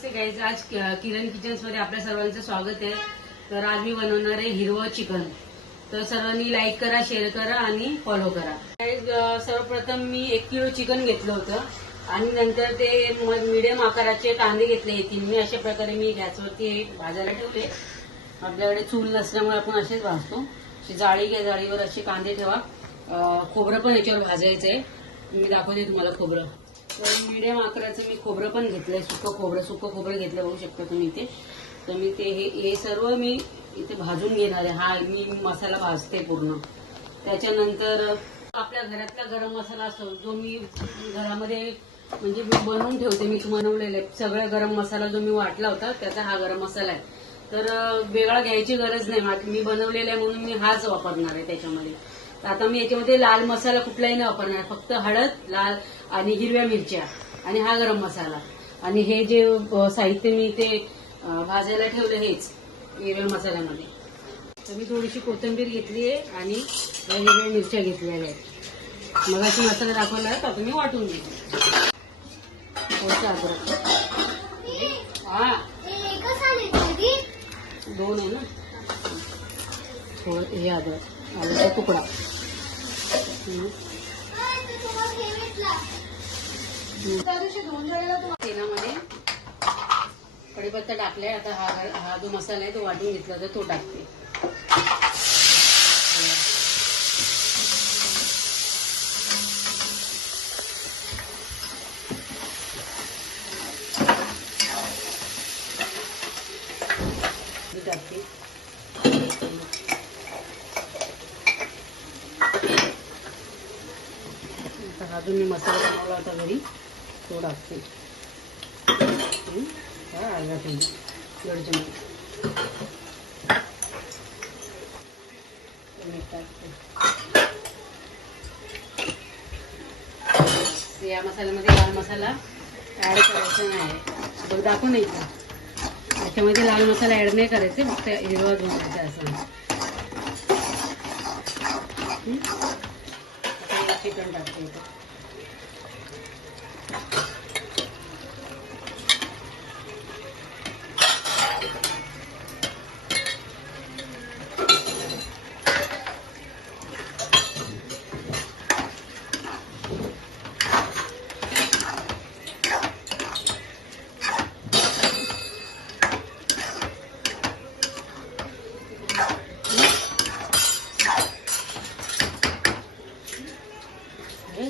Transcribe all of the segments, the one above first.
नमस्ते guys. आज किरण kitchens मध्ये आपल्या सर्वांचं स्वागत आहे. तर आज मी बनवणार आहे हिरवं चिकन. तर सर्वांनी लाईक करा, शेअर करा आणि फॉलो करा. गाईज, सर्वप्रथम मी 1 किलो चिकन घेतलं होतं आणि नंतर ते मीडियम आकाराचे कांदे घेतले. येतील मी अशा प्रकारे मी गॅसवरती भाजायला ठेवले. आपल्याकडे चूल नसल्यामुळे आपण असेच भाजतो. जाळी घ्या, जाळीवर असे कांदे ठेवा. खोबरं पण याच्यावर भाजायचं आहे. मी दाखवते तुम्हाला खोबरं. तर मीडियम आकाराचं मी खोबरं पण घेतलंय. सुकं खोबरं घेतलं, बघू शकता तुम्ही इथे. तर मी ते हे सर्व मी इथे भाजून घेणार आहे. हा मी मसाला भाजते पूर्ण. त्याच्यानंतर आपल्या घरातला गरम मसाला असतो जो मी घरामध्ये म्हणजे मी बनवून ठेवते. मी बनवलेला आहे सगळा गरम मसाला जो मी वाटला होता त्याचा हा गरम मसाला आहे. तर वेगळा घ्यायची गरज नाही. मी बनवलेला आहे म्हणून मी हाच वापरणार आहे त्याच्यामध्ये. तर आता मी याच्यामध्ये लाल मसाला कुठलाही नाही वापरणार. फक्त हळद, लाल आणि हिरव्या मिरच्या आणि हा गरम मसाला आणि हे जे साहित्य मी ते भाजायला ठेवलं हेच हिरव्या मसाल्यामध्ये. तर मी थोडीशी कोथिंबीर घेतली आहे आणि हिरव्या मिरच्या घेतलेल्या आहेत. मग अशी मसाला दाखवला आहे. आता मी वाटून घेते. थोडंसं अद्रक. हा 2 आहे ना. थोडं हे अद्रक, आल्याचा तुकडा. तेलामध्ये कढीपत्ता टाकलाय. आता हा जो मसाला आहे तो वाटून घेतला तर तो टाकते. टाकते अजून मी मसाला बनवला होता घरी तो टाकते. अर्धा चमच टाकते. या मसाल्यामध्ये लाल मसाला ऍड करायचा नाही. बघ दाखवून नाही का याच्यामध्ये लाल मसाला ऍड नाही करायचे. फक्त हिरवाच बनवायचा असं. चिकन टाकते.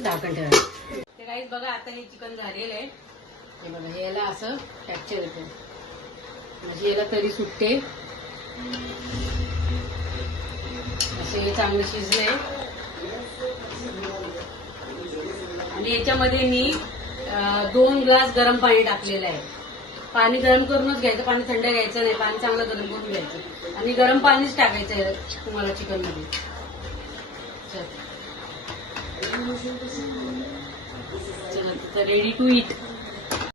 झाकण ठेवायचं. ते काहीच बघा आता हे चिकन झालेलं आहे. हे बघा हे याला असं फ्रॅक्चर येतं म्हणजे याला तरी सुटते. असे हे चांगलं शिजले आणि याच्यामध्ये मी 2 ग्लास गरम पाणी टाकलेलं आहे. पाणी गरम करूनच घ्यायचं. पाणी थंड घ्यायचं नाही. पाणी चांगलं गरम करून घ्यायचं आणि गरम पाणीच टाकायचं तुम्हाला चिकन मध्ये. चला तर रेडी टू ईट.